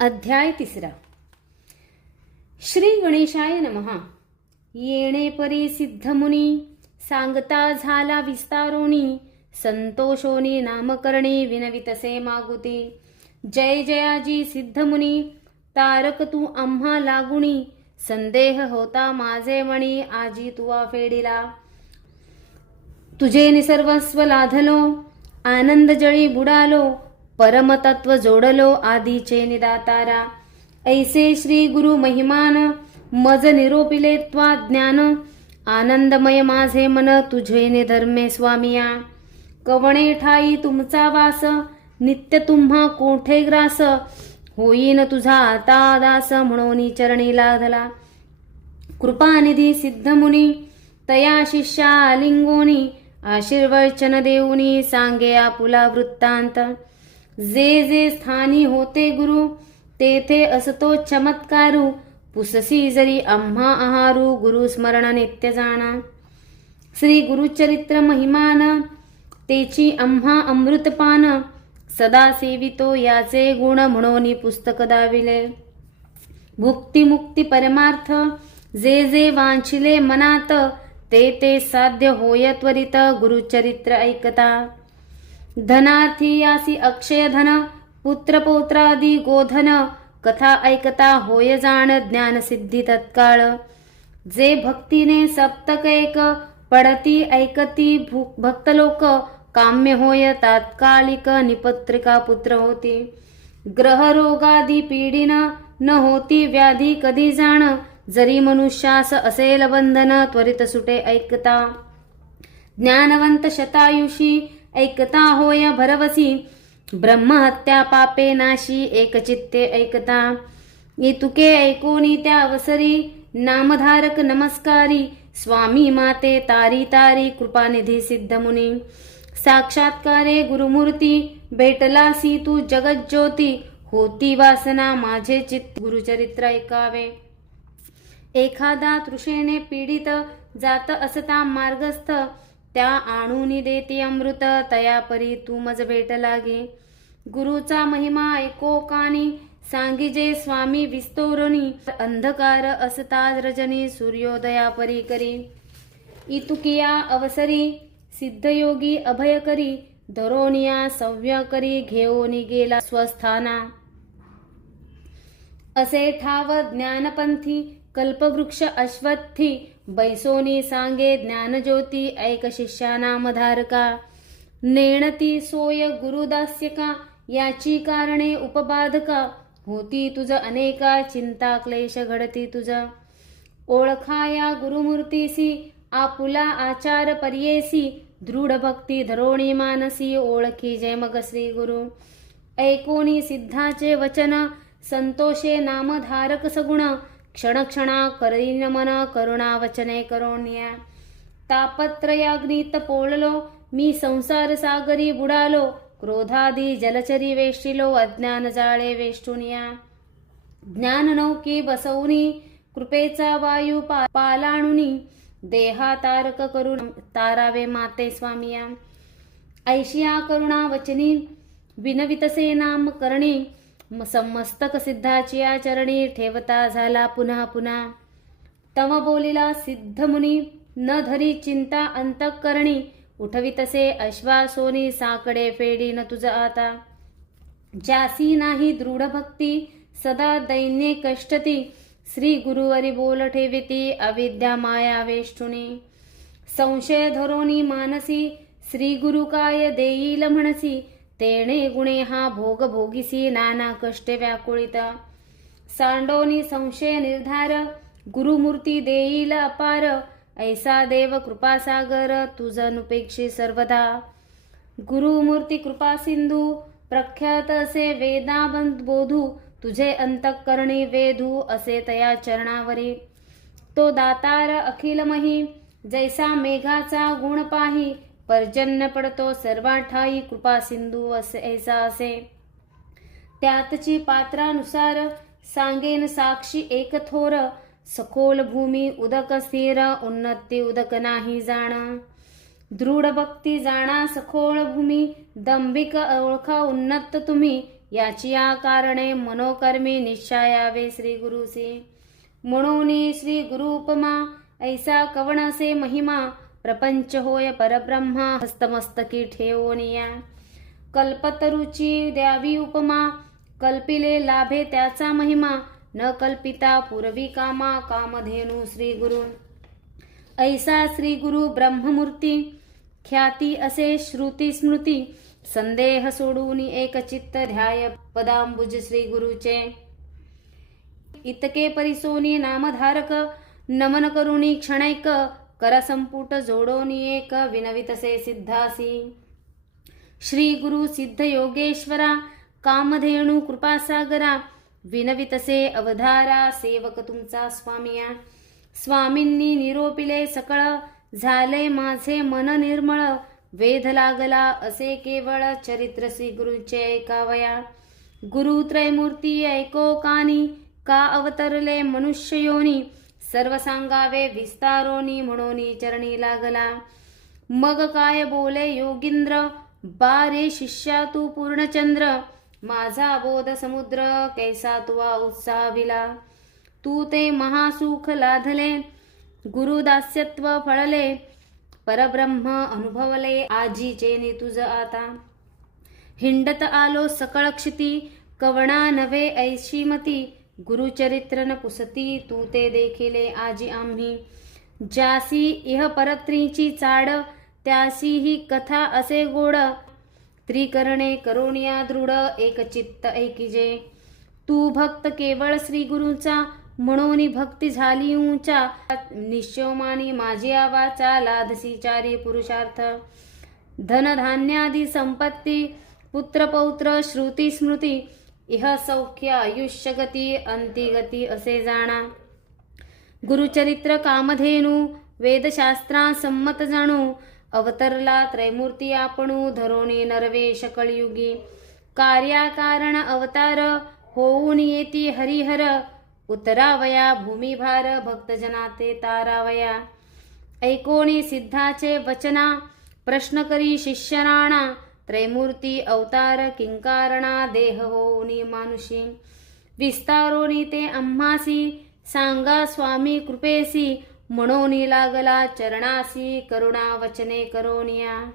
अध्याय 3. श्री गणेशाय नमः. येणे परी सिद्धमुनी सांगता झाला विस्तारोनी, संतोषोनी नामकरणी विनवितसे मागुती. जय जयाजी सिद्धमुनी, तारक तू आम्हा लागुणी, संदेह होता माझे मणी आजी तुवा फेडिला. तुझे निसर्वस्व लाधलो, आनंद जळी बुडालो, परमतत्व जोडलो आदीचे निदातारा. ऐसे श्री गुरु महिमान, मज निरोपिले त्वा ज्ञान, आनंदमय माझे मन तुझे निधर्मे स्वामिया. कवणे ठाई तुमचा वास, नित्य तुम्हा कोठे ग्रास, होईन तुझा आता दास म्हणून चरणी लाधला. कृपानिधी सिद्धमुनी, तया शिष्या आलिंगोनी, आशीर्वचन देऊनी सांगे आपुला वृत्तांत. जे जे स्थानी होते गुरु, तेथे असतो चमत्कारू, पुससी जरी आम्हा आहारू गुरु स्मरण नित्य जाणा. श्री गुरुचरित्र महिमान, तेची आम्हा अमृतपान, सदा सेवितो याचे गुण म्हणून पुस्तक दाविले. भुक्ती मुक्ती परमार्थ, जे जे वांछिले मनात, ते ते साध्य होय त्वरित गुरुचरित्र ऐकता. धनार्थी यासी अक्षय धन, पुत्र पौत्रादी गोधन, कथा ऐकता होय जाण ज्ञान सिद्धी तत्काळ. जे भक्तीने सप्तक एक, पडती ऐकती भक्तलोक, काम्य होय तात्कालिक निपत्रिका पुत्र होती. ग्रह रोगादी पीडिन, न होती व्याधी कधी जाण, जरी मनुष्यास असेल बंधन त्वरित सुटे ऐकता. ज्ञानवंत शतायुषी, ऐकता होय भरवसी, ब्रह्महत्या पापे नाशी एकचित्ते ऐकता. इतुके ऐकोनी त्या अवसरी, नामधारक नमस्कारी, स्वामी माते तारी तारी कृपानिधी सिद्धमुनी. साक्षात्कारे गुरुमूर्ती, भेटलासी तू जगज्योती, होती वासना माझे चित्त गुरुचरित्र ऐकावे. एखादा तृषेने पीडित, जात असता मार्गस्थ, त्या आणूनी देती अमृत, तया परी तू मज भेट लागे. गुरुचा महिमा ऐको कानी, सांगिजे स्वामी विस्तोरणी, अंधकार असता रजनी सूर्योदया परी करी. इतुकिया अवसरी, सिद्धयोगी अभय करी, धरोनिया सव्य करी, घेऊनी गेला स्वस्थाना. असे ठाव ज्ञानपंथी, कल्पवृक्ष अश्वत्थी, बैसोनी सांगे ज्ञानज्योती, ऐक शिष्या नामधारका. नेणती सोय गुरुदास्यका, याची कारणे उपबाधका, होती तुझ अनेका चिंता क्लेश घडती तुझ. ओळखा या गुरुमूर्तीसी, आपुला आचार पर्येसी, दृढ भक्ती धरोणी मानसी, ओळखी जय मग श्री गुरु. ऐकोनी सिद्धाचे वचन, संतोषे नामधारक सगुण, क्षणक्षणा करी नमन करुणा वचने करोण्या. तापत्रयाग्नीत पोळलो, मी संसार सागरी बुडालो, क्रोधादी जलचरी वेष्टिलो, अज्ञान जाळे वेष्टुनिया. ज्ञान नौकी बसवुनी, कृपेचा वायू पालाणुनी, देहा तारक करून तारावे माते स्वामिया. ऐशिया करुणा वचनी, विनवितसे नाम करणी, समस्तक सिद्धाची चरणी, ठेवता झाला पुन्हा पुन्हा. तम बोलिला सिद्धमुनी, न धरी चिंता अंतःकरणी, उठवितसे अश्वासोनी, साकडे फेडी न तुझ आता. ज्यासी नाही दृढ भक्ती, सदा दैन्ये कष्टती, श्री गुरुवरी बोल ठेविती, अविद्या माया वेष्टुनी. संशय धरोनी मानसी, श्री गुरु काय देईल म्हणसी, तेणे गुणे हा भोग भोगिसी, नाना कष्टे व्याकुळिता. सांडोनी संशय निर्धार, गुरुमूर्ती देईल अपार, ऐसा देव कृपासागर, तुझ नुपेक्षी सर्वदा. गुरुमूर्ती कृपा सिंधू, प्रख्यात असे वेदाबंध बोधू, तुझे अंतःकरणी वेधू, असे तया चरणावरी. तो दातार अखिलमही, जैसा मेघाचा गुण पाही, पर्जन्य पडतो सर्वा ठाई, कृपा सिंधू असे ऐसा असे. त्यातची पात्रानुसार, सांगेन साक्षी एक थोर, सखोल भूमी उदक स्थिर, उन्नती उदक नाही जाण. दृढ भक्ती जाणा सखोल भूमी, दंभिक ओळखा उन्नत तुम्ही, याची या कारणे मनोकर्मी निश्चयावे श्री गुरुसी. म्हणून श्री गुरु उपमा ऐसा कवणसे महिमा, प्रपंच होय परब्रह्मा हस्तमस्तकी ठेवोनिया. कल्पतरुची द्यावी उपमा, कल्पिले लाभे त्याचा महिमा, न कल्पिता पूर्वी कामा कामधेनु श्री गुरु. ऐसा श्री गुरु ब्रह्ममूर्ती, ख्याती असे श्रुती स्मृती, संदेह सोडून एकचित्त ध्याय पदांबुज श्री गुरुचे. इतके परिसोनी नामधारक, नमन करुणी क्षणैक, करसंपुट जोडोनी एक विनवितसे सिद्धासी. श्री गुरु सिद्ध योगेश्वरा, कामधेनु कृपासागरा, विनवितसे अवधारा सेवक तुमचा स्वामिया. स्वामींनी निरोपिले सकळ, झाले माझे मन निर्मळ, वेध लागला असे केवळ चरित्र श्री गुरुचे ऐकावया. गुरु त्रैमूर्ती ऐको कानी, का अवतरले मनुष्य योनी, सर्व सांगावे विस्तारोनी म्हणून चरणी लागला. मग काय बोले योगींद्र, बारे शिष्या तू पूर्णचंद्र, माझा बोध समुद्र कैसा तुवा उत्साविला. तू ते महासुख लाधले, गुरुदास्यत्व फळले, परब्रह्म अनुभवले आजीचे नि तुझ आता. हिंडत आलो सकळ क्षिती, कवणा नव्हे ऐशी मती, गुरुचरित्र न पुसती तू ते देखिले आजी आम्ही. ज्यासी इह परत्रीची चाड, त्यासी ही कथा असे गोड, त्रिकरणे करोनिया दृढ एक चित्त ऐकिजे. तू भक्त केवळ श्री गुरुचा, म्हणून भक्ती झाली उंचा, निश्चयमानी माझी आवाचा लाधसी चारी पुरुषार्थ. धनधान्यादी संपत्ती, पुत्र पौत्र श्रुती स्मृती, इह सौख्य आयुष्य गती अंतिगती असे जाणा. गुरुचरित्र कामधेनु, वेदशास्त्रा संमत जाणू, अवतरला त्रैमूर्ती आपणू, धरोणी नरवेश कळयुगी. कार्याकारण अवतार, होऊन येती हरिहर, उतरावया भूमिभार भक्तजना ते तारावया. ऐकोणी सिद्धाचे वचना, प्रश्न करी शिष्यराणा, त्रैमूर्ती अवतार किंकारणा देह होऊनी मानुषी. विस्तारोनी ते आम्हासी, सांगा स्वामी कृपेसी, म्हणून लागला चरणासी, करुणा वचने करोनिया.